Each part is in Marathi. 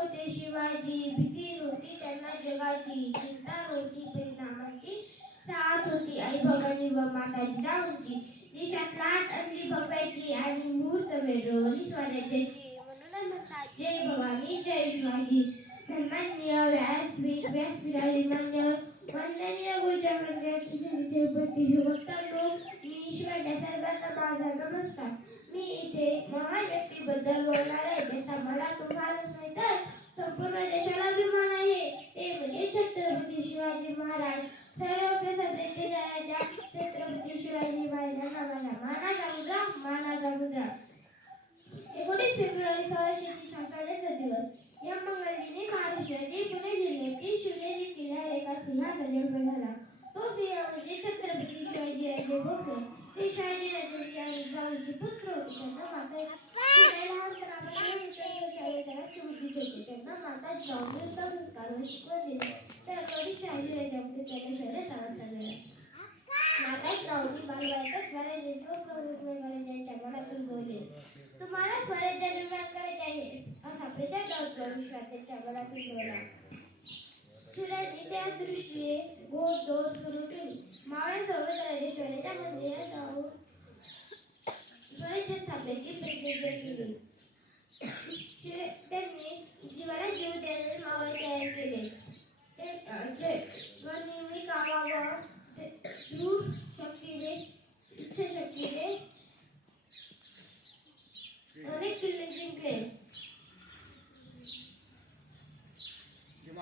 होते शिवाजी. भीती नव्हती त्यांना जगाची. चिंता नव्हती परिणामाची साथ होती. आई भवानी व माता जिजाऊंची देशात लाट आणली भव्याची आणि मूर्त वेळोवली स्वराज्याची. म्हणून जय भवानी जय शिवाजी. धर्मान्य व्यासपीठ व्यासपीठाभिमान्य वंदनीय गुरुच्या मंदिरात तिथे उपस्थित शिवभक्तांनो मी ईश्वरच्या सर्वांना माझा नमस्कार. मी इथे महान व्यक्तीबद्दल बोलणार आहे त्याचा मला तुम्हाला नाही साताऱ्याचा दिवस या मंगळदिनी महाराष्ट्रातील पुणे जिल्ह्यातील शिवनेरी किल्ल्यावर एका सिंहाचा जन्म झाला तो सिंह म्हणजे छत्रपती शिवाजीराजे भोसले ते शिवाजीराजे जाऊचे पुत्र होते त्यांना माता त्यांना माता जाऊन संस्कार शिकवण दिले त्याकडे शिवाजीराजे आपले त्याला शहरात आवडला गेला माता जाऊनी बालवायकाच बरे देशभक्त वगैरे त्यांच्या मनातून बोलले तुम्हाला स्वराज्याने प्रजाप्राप्त विश्वास त्यांच्या मनातून बोला शिवरायांनी त्या दृष्टीने गोड दोर सुरू केली मावळ्यांसोबत राजेश्वराच्या मंदिरात जाऊन स्वराज्य स्थापनेची प्रतिज्ञा केली शिव- त्यांनी जीवाला जीव देणारे मावळ तयार केले ते अं, जे स्वनेहमी कामावर ते- दृढ शक्तीने इच्छाशक्तीने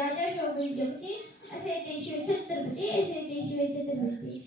राजा शोभून जगती असे ते शिव छत्रपती असे ते शिव छत्रपती.